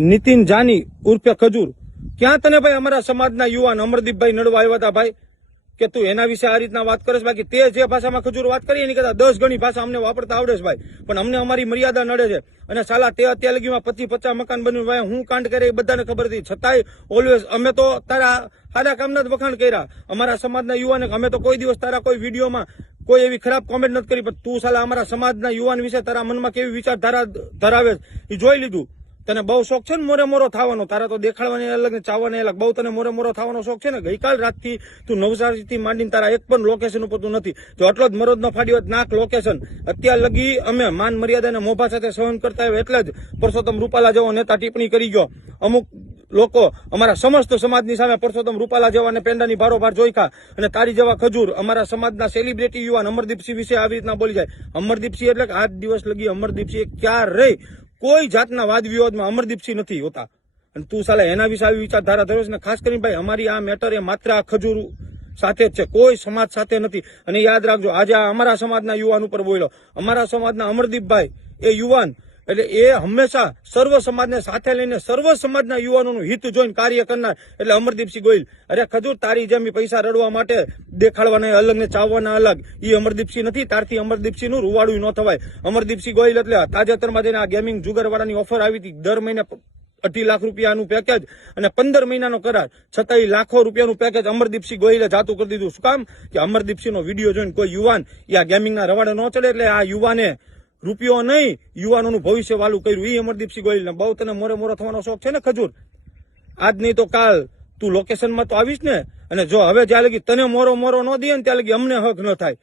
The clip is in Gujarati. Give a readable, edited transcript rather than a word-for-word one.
નીતિન જાની ઉર્ફે ખજૂર, ક્યાં તને ભાઈ અમારા સમાજના યુવાન અમરદીપભાઈ નડવા આવ્યા હતા ભાઈ કે તું એના વિશે આ રીતના વાત કરે છે? બાકી તે જે ભાષામાં ખજૂર વાત કરી એની કરતા 10 ગણી ભાષા અમને વાપરતા આવડે છે ભાઈ, પણ અમને અમારી મર્યાદા નડે છે. અને સાલા તે અત્યાર લગીમાં 25-50 મકાન બન્યું ભાઈ, હું કાંડ કરે એ બધાને ખબર હતી, છતાંય ઓલવેઝ અમે તો તારા સારા કામના જ વખાણ કર્યા અમારા સમાજના યુવાને. અમે તો કોઈ દિવસ તારા કોઈ વિડીયોમાં કોઈ એવી ખરાબ કોમેન્ટ નથી કરી, પણ તું સાલા અમારા સમાજના યુવાન વિશે તારા મનમાં કેવી વિચારધારા ધરાવે એ જોઈ લીધું. તને બહુ શોખ છે ને મોરે મોરો થવાનો, તારા તો દેખાડવાની અલગ ને ચાવવાની અલગ. બહુ તને મોરે મોરો થવાનો શોખ છે ને. ગઈકાલ રાતથી તું નવસારીથી માંડીને તારા એક પણ લોકેશન ઉપર તું નથી. જો આટલો જ મરોજ નો ફાડ્યો નાખ લોકેશન. અત્યાર લગી અમે માન મર્યાદાને મોભા સાથે સહન કરતા હોય એટલે જ પરસોત્તમ રૂપાલા જેવો નેતા ટિપ્પણી કરી ગયો. અમુક લોકો અમારા સમસ્ત સમાજની સામે પરસોત્તમ રૂપાલા જેવા પેંડાની ભારોભાર જોઈખા, અને તારી જેવા ખજૂર અમારા સમાજના સેલિબ્રિટી યુવાન અમરદીપસિંહ વિશે આવી રીતના બોલી જાય. અમરદીપસિંહ એટલે કે આજ દિવસ લગી અમરદીપસિંહ ક્યારેય કોઈ જાતના વાદ વિવાદમાં અમરદીપસિંહ નથી હોતા. અને તું સાલા એના વિશે આવી વિચારધારા ધરાવે છે ને. ખાસ કરીને ભાઈ અમારી આ મેટર એ માત્ર આ ખજૂર સાથે જ છે, કોઈ સમાજ સાથે નથી. અને યાદ રાખજો, આજે આ અમારા સમાજના યુવાન ઉપર બોલ્યો. અમારા સમાજના અમરદીપભાઈ એ યુવાન એટલે એ હંમેશા સર્વ સમાજને સાથે લઈને સર્વ સમાજના યુવાનોનું હિત જોઈને કાર્ય કરનાર એટલે અમરદીપસિંહ ગોહિલ. અરે ખજૂર, તારી જેમ પૈસા રડવા માટે દેખાડવાના અલગ ને ચાવવાના અલગ, એ અમરદીપસિંહ નથી. તારથી અમરદીપસિંહ નું રૂવાડું ન થવાય. અમરદીપસિંહ ગોહિલ એટલે તાજેતરમાં જઈને આ ગેમિંગ જુગારવાળાની ઓફર આવી હતી, દર મહિને 2.5 લાખ રૂપિયાનું પેકેજ અને 15 મહિનાનો કરાર, છતાંય લાખો રૂપિયાનું પેકેજ અમરદીપસિંહ ગોહિલે જાતું કરી દીધું. શું કામ? કે અમરદીપસિંહનો વિડીયો જોઈને કોઈ યુવાન આ ગેમિંગના રવાડે ન ચડે. એટલે આ યુવાને રૂપિયો નહીં, યુવાનોનું ભવિષ્ય વાલું કર્યું. એ અમરદીપસિંહ ગોહિલને બહુ તને મોરે મોરો થવાનો શોખ છે ને ખજૂર. આજ નહીં તો કાલ તું લોકેશનમાં તો આવીશ ને. અને જો હવે જ્યાં લગી તને મોરો મોરો ન દે ને ત્યાં લગી અમને હક ન થાય.